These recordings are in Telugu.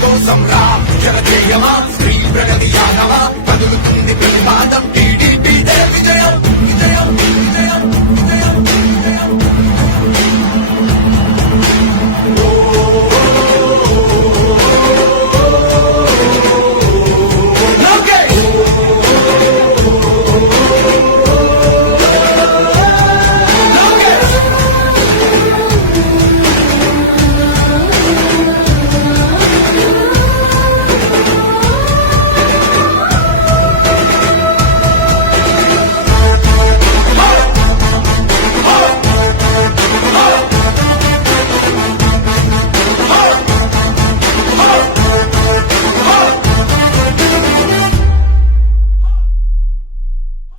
కోసం రా జనజేయమా స్త్రీ ప్రగతి యానమా కదులుతుంది పిలిపాదం టీడీపీ విజయం విజయం విజయం విజయం విజయం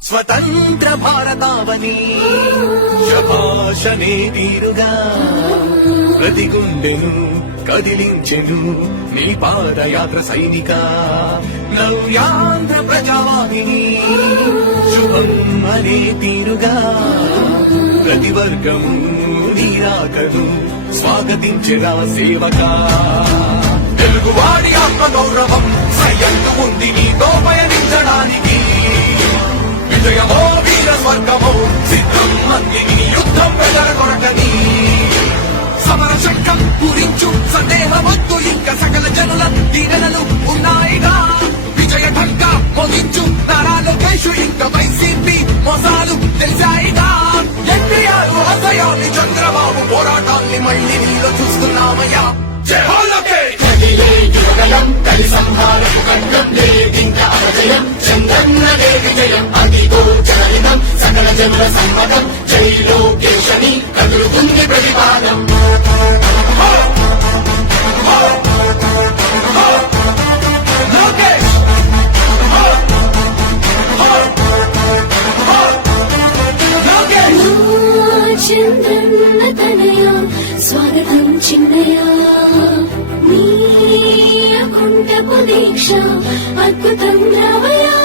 స్వతంత్ర భారతావని శభాషనే తీరుగా ప్రతి గుండెను కదిలించెను నీ పాదయాత్ర సైనిక నవ్యాంధ్ర ప్రజావాహిని శుభం అనే తీరుగా ప్రతి వర్గము నీరాకను స్వాగతించెరా సేవక తెలుగువాడి ఆత్మగౌరవం సయ్యందు ఉంది నీతో పయనించడానికి విజయమో వీర స్వర్గమో సిద్ధం మందిని యుద్ధం ప్రజల కొరకని సమర శంఖం పూరించు సందేహమొద్దు ఇంకా సకల జనుల దీవెనలు ఉన్నాయిగా విజయ ఢంక మోగించు నారా లోకేష్ ఇంకా వైసీపీ మోసాలు తెలిసాయిగా ఎన్టీఆర్ ఆశయాన్ని చంద్రబాబు పోరాటాన్ని మళ్ళీ నీలో చూస్తున్నామయ్యా జై హో లోకేష్ కలి సంహారపు ఖండం లేదింక అజయం చంద్రన్నదే విజయం అదిగో చరితం సకల జనుల సమ్మతం జై లోకేశని కదులుతుంది ప్రతిపాదం చంద్రన్న తనయ స్వాగతం చిన్నయ కుంటపు దీక్ష అద్భుతం రావయా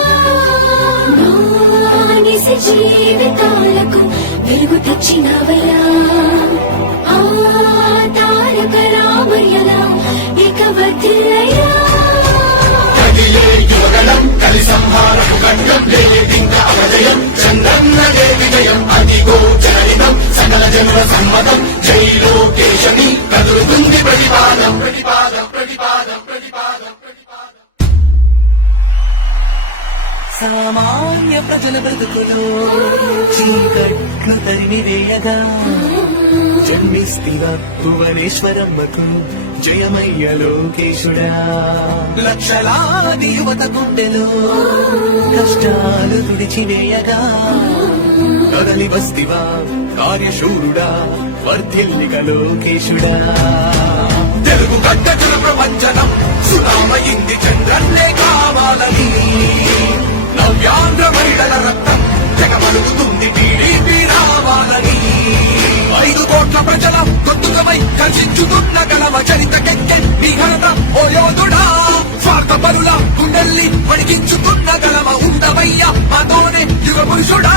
మానిసి జీవితాలకు వెలుగు తెచ్చినవయా ఆ తారక రామయ్యలా ఇక వదిలయ్యా కలి సంహారపు ఖండం లేదింక అజయం చంద్రన్నదే విజయం అదిగో చరితం సకల జనుల సమ్మతం జై లోకేశని కదులుతుంది ప్రతిపాదం ప్రతిపాదం ప్రతిపాదం ప్రతిపాదం ప్రతిపాదం సామాన్య ప్రజల బ్రతుకులో చీకట్లు తరిమివేయగా జన్మిస్తివ భువనేశ్వరమ్మకు జయమయ్య లోకేశుడా లక్షలాది యువత గుండెలో కష్టాలు తుడిచివేయగా కదలి వస్తివా కార్యశూరుడా వర్ధిల్లిక లోకేశుడా తెలుగు గడ్డకుల ప్రపంచనం సునామయింది చంద్రన్నే కావాలని నవ్యాంధ్ర మహిళల రక్తం జగమలుగుతుంది టీడీపీ రావాలని 5 కోట్ల ప్రజల గొంతుకమై కర్షించుతున్న గలవ చరితకెక్కే నీ ఘనత ఓ యోధుడా స్వార్థ పరుల గుండెల్ని వణికించుతున్న గలవ ఉండవయ్యా మాతోనే యుగ పురుషుడా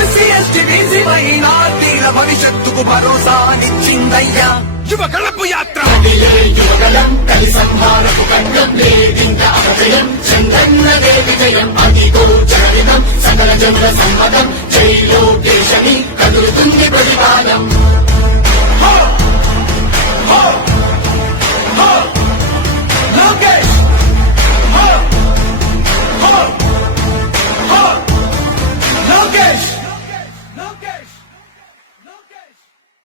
ఎస్సీ ఎస్టీ బీసీ మైనార్టీల భవిష్యత్తుకు భరోసానిచ్చిందయ్యా యువ గళపు యాత్ర